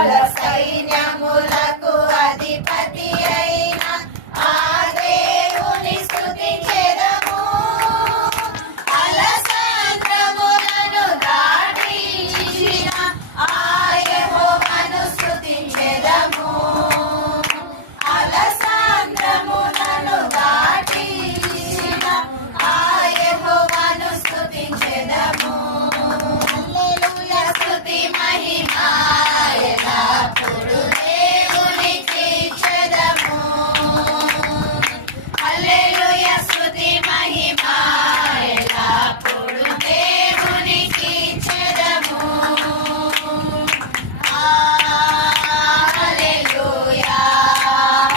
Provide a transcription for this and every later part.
బల సైన్యములకు అధిపతి అయిన ఆ దేవుని స్తుతించెదము. అలసాంద్రములను దాటించిన ఆ యెహోవాను స్తుతించెదము. అలసాంద్రములను దాటించిన ఆ యెహోవాను స్తుతించెదము. హల్లెలూయా స్తుతి మహిమ ఎల్లప్పుడూ దేవునికి ఇచ్చెదము. హల్లెలూయా స్తుతి మహిమ ఎల్లప్పుడూ దేవునికి ఇచ్చెదము. హల్లెలూయా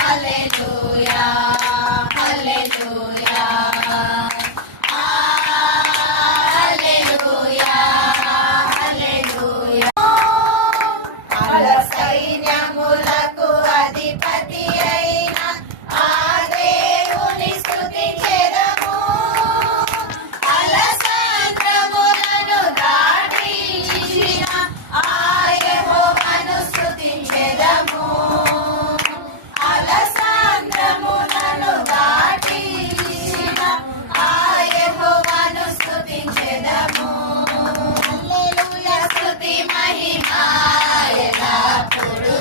హల్లెలూయా హల్లెలూయా హల్లెలూయా హల్లెలూయా. బల సైన్యములకు అధిపతి అయిన ఆ దేవుని స్తుతించెదము. అలసాంద్రములను దాటించిన ఆ యెహోవాను స్తుతించెదము. అలసాంద్రములను దాటించిన ఆ యెహోవాను స్తుతించెదము. హల్లెలూయా స్తుతి మహిమ ఎల్లప్పుడూ